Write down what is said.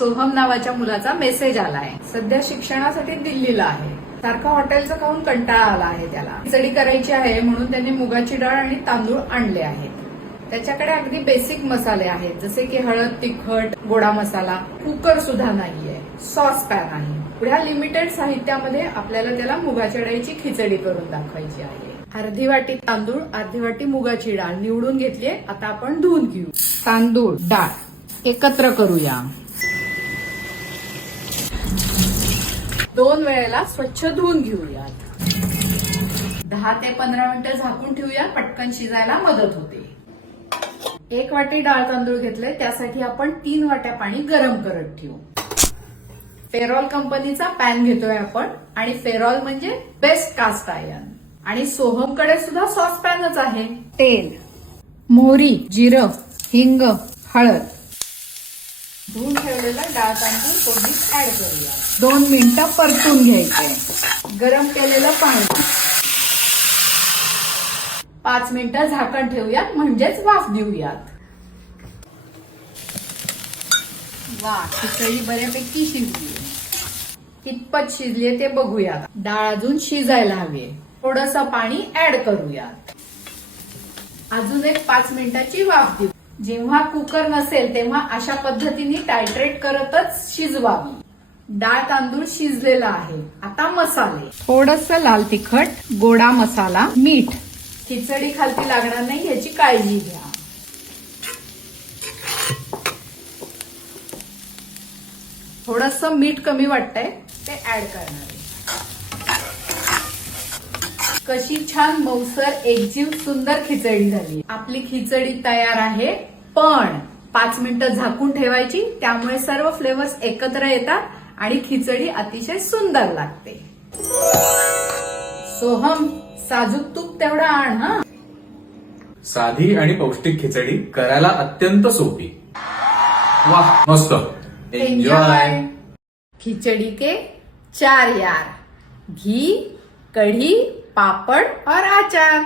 सोहम नावाच्या मुलाचा मेसेज आलाय. सध्या शिक्षणासाठी दिल्लीला आहे. सारखं हॉटेलचं खाऊन कंटाळा आला आहे त्याला. खिचडी करायची आहे म्हणून त्यांनी मुगाची डाळ आणि तांदूळ आणले आहेत. त्याच्याकडे अगदी बेसिक मसाले आहेत, जसे की हळद, तिखट, गोडा मसाला. कुकर सुद्धा नाहीये, सॉस पॅन आहे. पुढ्या लिमिटेड साहित्यामध्ये आपल्याला त्याला मुगाच्या डाळीची खिचडी करून दाखवायची आहे. अर्धी वाटी तांदूळ, अर्धी वाटी मुगाची डाळ निवडून घेतलीये. आता आपण धुवून घेऊ. तांदूळ, डाळ एकत्र करूया. 2 वेळेला स्वच्छ धुवून घेऊयात. 10 ते 15 मिनिटं झाकून ठेवूया, पटकन शिजायला मदत होते. 1 वाटी डाळ तांदूळ घेतले, त्यासाठी आपण 3 वाट्या पाणी गरम करत ठेवू. फेरॉल कंपनीचा पॅन घेतोय आपण, आणि फेरॉल म्हणजे बेस्ट कास्ट आयर्न. आणि सोहमकडे सुद्धा सॉस पॅनच आहे. तेल, मोहरी, जिरं, हिंग, हळद. धुवून ठेवलेला डाळ तांदूळ फोडणीत ऍड करूया. 2 मिनिटं परतून घ्यायचे. गरम केलेलं पाणी. 5 मिनिटं झाकण ठेवूयात, म्हणजेच वाफ देऊयात. वा, खिचडी बऱ्यापैकी शिजली. कितपत शिजलीये ते बघूयात. डाळ अजून शिजायला हवी. थोडंसं पाणी ऍड करूयात. अजून एक 5 मिनिटाची वाफ देऊ. जेव्हा कुकर नसेल तेव्हा अशा पद्धतीने टायट्रेट करतच शिजवावी. डाळ तांदूळ शिजलेला आहे. आता मसाले. थोडंसं लाल तिखट, गोडा मसाला, मीठ. खिचडी खालती लागणार नाही याची काळजी घ्या. थोडंसं मीठ कमी वाटतंय, ते ऍड करणार आहे. कशी छान मऊसर एकजीव सुंदर खिचडी झाली. आपली खिचडी तयार आहे, पण 5 मिनिटं झाकून ठेवायची, त्यामुळे सर्व फ्लेवर्स एकत्र येतात आणि खिचडी अतिशय सुंदर लागते. सोहम, साजूक तूप तेवढा आण हा. साधी आणि पौष्टिक खिचडी करायला अत्यंत सोपी. वाह, मस्त. एन्जॉय. खिचड़ी के 4 यार, घी, कढ़ी, पापड़ और अचार.